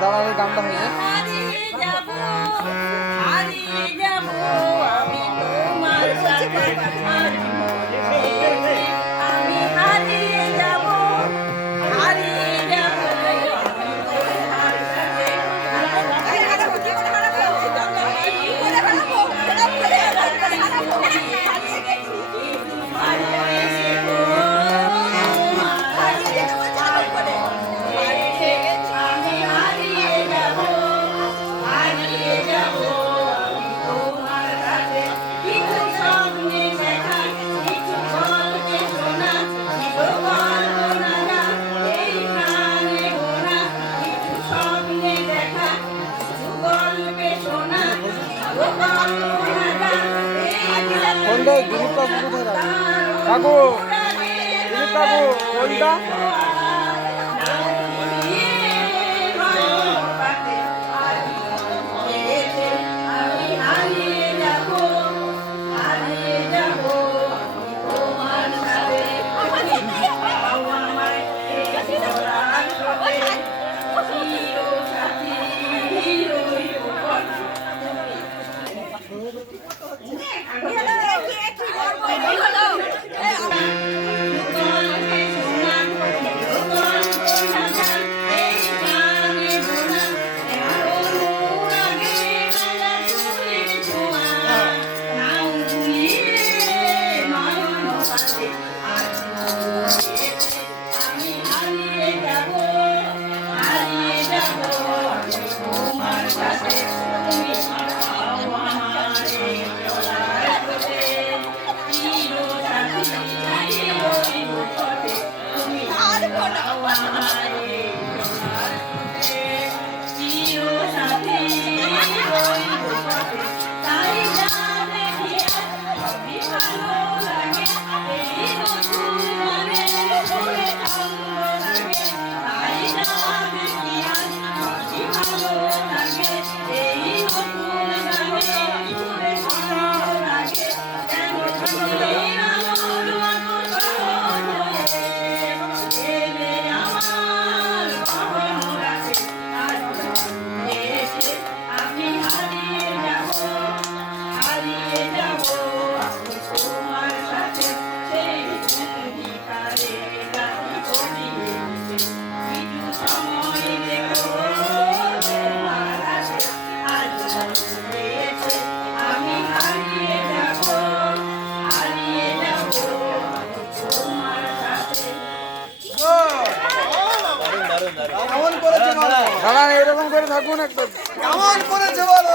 দালালের গানটা হয়ে যায় ফোনটা দিলীপ কাকু কোথায় রাখো কাকু দিলীপ কাকু ফোনটা করছে তাই জানে কি বিফল দাঁড়ান এরকম করে থাকুন একটা কেমন করেছে বলো?